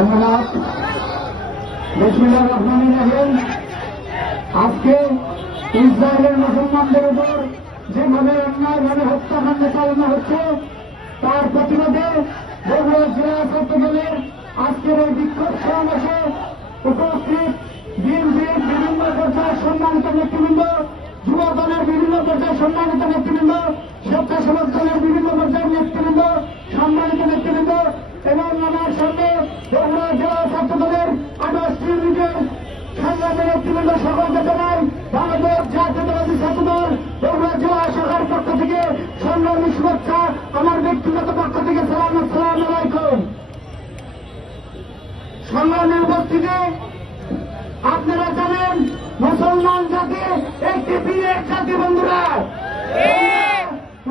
ধন্যবাদ। বিসমিল্লাহির রহমানির রহিম। আজকে ইসরায়েলের মুসলমানদের উপর যেভাবে অন্যায়ভাবে হত্যাকাণ্ড চালানো হচ্ছে তার প্রতিবাদে বগুড়া জেলা ছাত্র দলের আজকের এই বিক্ষোভ সমাবেশে উপস্থিত বিএনপির বিভিন্ন পর্যায়ের সম্মানিত নেতৃবৃন্দ, যুব দলের বিভিন্ন পর্যায়ের সম্মানিত নেতৃবৃন্দ, স্বেচ্ছাসেবক দলের বিভিন্ন পর্যায়ের নেতৃবৃন্দ, সম্মানিত নেতৃবৃন্দ এবং আমার সামনে বগুড়া জেলা ছাত্র দলের 28 ইউনিটের সংগ্রামী নেতৃবৃন্দ সকলকে জানাই বাংলাদেশ জাতীয়তাবাদী ছাত্র দল বগুড়া জেলা শাখার পক্ষ থেকে সংগ্রামী শুভেচ্ছা, আমার ব্যক্তিগত পক্ষ থেকে সালাম, আসসালামু আলাইকুম। সংগ্রামী উপস্থিতি, আপনারা জানেন মুসলমান জাতি একটি বীরের জাতি। বন্ধুরা,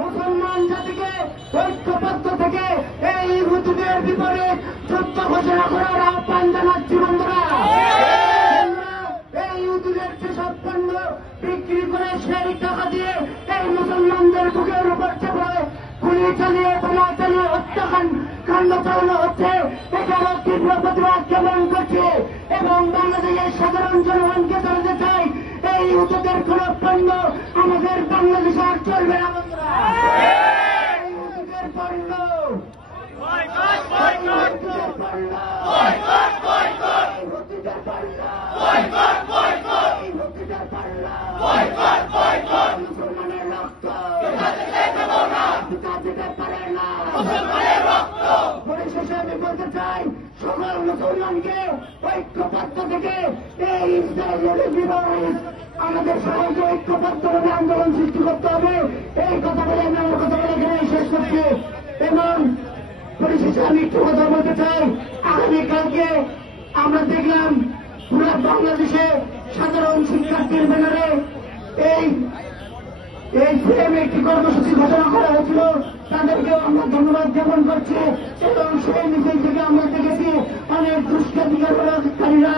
মুসলমান জাতিকে ঐক্যবদ্ধ থেকে এই ইহুদিদের বিপরীত যুদ্ধ ঘোষণা করার আহ্বান জানাচ্ছি। বন্ধুরা, এই ইহুদিদের যেসব পণ্য বিক্রি করে সেই টাকা দিয়ে এই মুসলমানদের বুকের উপর চেপে গুলি চালিয়ে বোমা চালিয়ে হত্যাকাণ্ড চালানো হচ্ছে, এটার তীব্র প্রতিবাদ জ্ঞাপন করছে এবং বাংলাদেশের সাধারণ জনগণকে জানাতে চাই এই ইহুদিদের কোন পণ্য আমাদের বাংলাদেশে আর চলবে না। বন্ধুরা, এই ইহুদিদের পণ্য মুসলমানের রক্ত যেতে পারে না। পরিশেষে আমি বলতে চাই সকল মুসলমানকে ঐক্যবদ্ধ থেকে এই ইসরায়েলের বিরোধী আমাদের সবাইকে ঐক্যবদ্ধভাবে আন্দোলন সৃষ্টি করতে হবে। এই কথা বলে আমি আমার কথা বলে এখানে শেষ করছি এবং পরিশেষে আমি একটু কথা বলতে চাই। আগামীকালকে আমরা দেখলাম পুরো বাংলাদেশে সাধারণ শিক্ষার্থীর ব্যানারে এই সেম একটি কর্মসূচি ঘোষণা করা হয়েছিল, তাদেরকেও আমরা ধন্যবাদ জ্ঞাপন করছি এবং সেই মিছিল থেকে আমরা দেখেছি অনেক দুষ্কৃতিকারীরা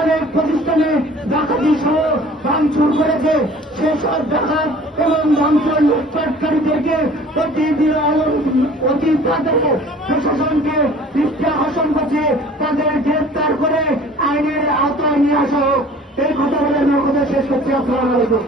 অনেক প্রতিষ্ঠানে ডাকাতি সহ ভাঙচুর করেছে। সেসব ডাকাত এবং ভাঙচুর লুটপাটকারীদেরকে অতি তাড়াতাড়ি প্রশাসনকে দৃষ্টি আকর্ষণ করছে, তাদের গ্রেপ্তার করে আইনের আওতায় নিয়ে আসা হোক। এই কথা বলে আমার কথা শেষ করছি। আসসালামু আলাইকুম।